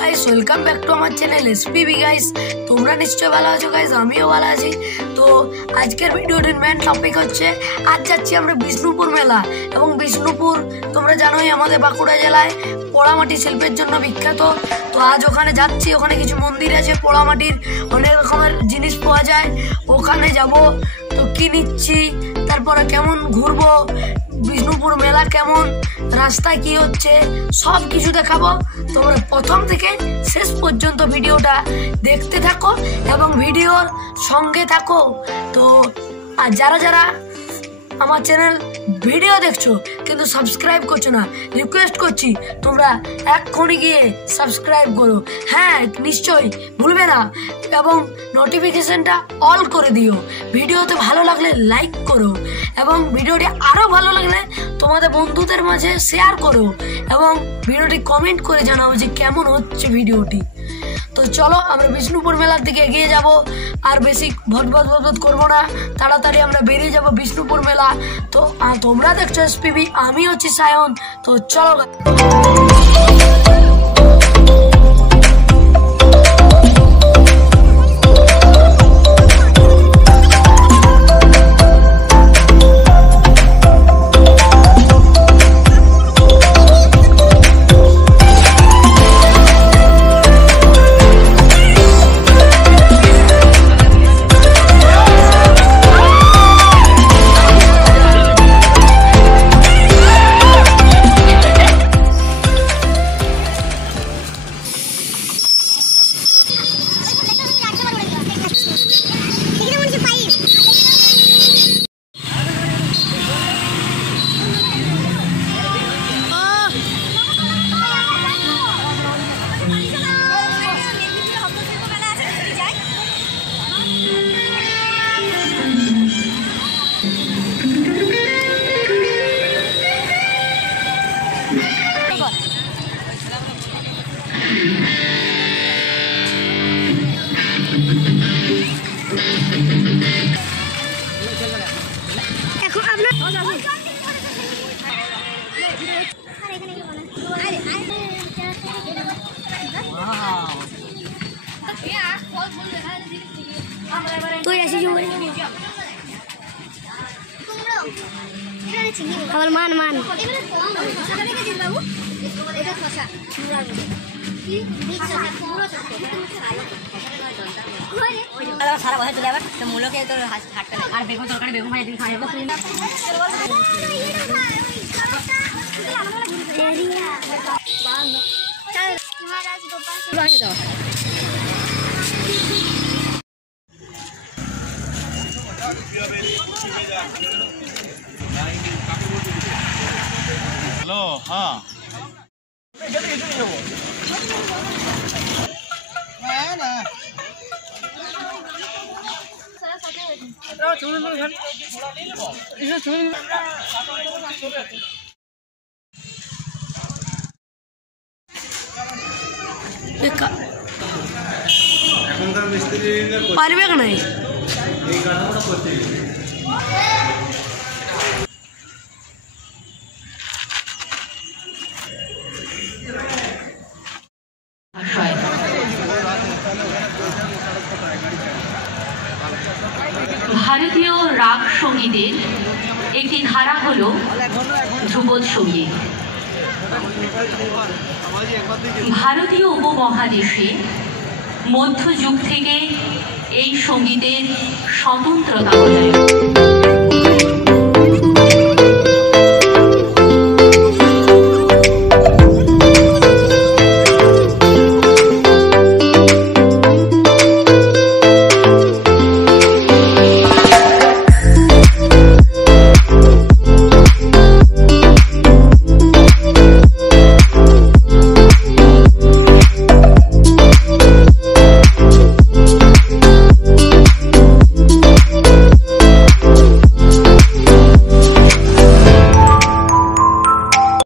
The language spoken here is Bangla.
গাইস ওয়েলকাম ব্যাক টু আমার চ্যানেল এসপিবি গাইস। তোমরা নিশ্চয়ই ভালো আছো গাইস, আমিও ভালো আছি। তো আজকের ভিডিওটির মেন টপিক হচ্ছে আজ যাচ্ছি আমরা বিষ্ণুপুর মেলা। এবং বিষ্ণুপুর তোমরা জানোই আমাদের বাঁকুড়া জেলায় পোড়ামাটি শিল্পের জন্য বিখ্যাত। তো আজ ওখানে যাচ্ছি, ওখানে কিছু মন্দির আছে, পোড়ামাটির অনেক রকমের জিনিস পাওয়া যায়, ওখানে যাব। তো কি নিচ্ছি, তারপরে কেমন ঘুরবো, বিষ্ণুপুর মেলা কেমন, রাস্তায় কি হচ্ছে, সব কিছু দেখাবো। তোমরা প্রথম থেকে শেষ পর্যন্ত ভিডিওটা দেখতে থাকো এবং ভিডিওর সঙ্গে থাকো। তো আর যারা যারা আমার চ্যানেল ভিডিও দেখছো কিন্তু সাবস্ক্রাইব করছো না, রিকোয়েস্ট করছি তোমরা এক্ষুনি গিয়ে সাবস্ক্রাইব করো। হ্যাঁ নিশ্চয়ই ভুলবে না, এবং নোটিফিকেশনটা অল করে দিও। ভিডিওতে ভালো লাগলে লাইক করো এবং ভিডিওটি আরও ভালো লাগলে তোমাদের বন্ধুদের মাঝে শেয়ার করো এবং ভিডিওটি কমেন্ট করে জানাও যে কেমন হচ্ছে ভিডিওটি। তো চলো আমরা বিষ্ণুপুর মেলার দিকে এগিয়ে যাব, আর বেশি ভটভট করবো না, তাড়াতাড়ি আমরা বেরিয়ে যাব বিষ্ণুপুর মেলা। তো তোমরা দেখছো এসপিবি, আমি হচ্ছি সায়ন। তো চলো আমার মান সারা বছর চলে যাবে তো মূলকে তোর হাটটা আর বেগুন তরকারি বেগুন ভাই খাওয়া যাবে। হ্যালো, হ্যাঁ পারবে না ভারতীয় রাগ সঙ্গীতের একটি ধারা হল ধ্রুপদ সঙ্গীত। ভারতীয় উপমহাদেশে মধ্যযুগ থেকে এই সঙ্গীতের স্বতন্ত্রতা বজায়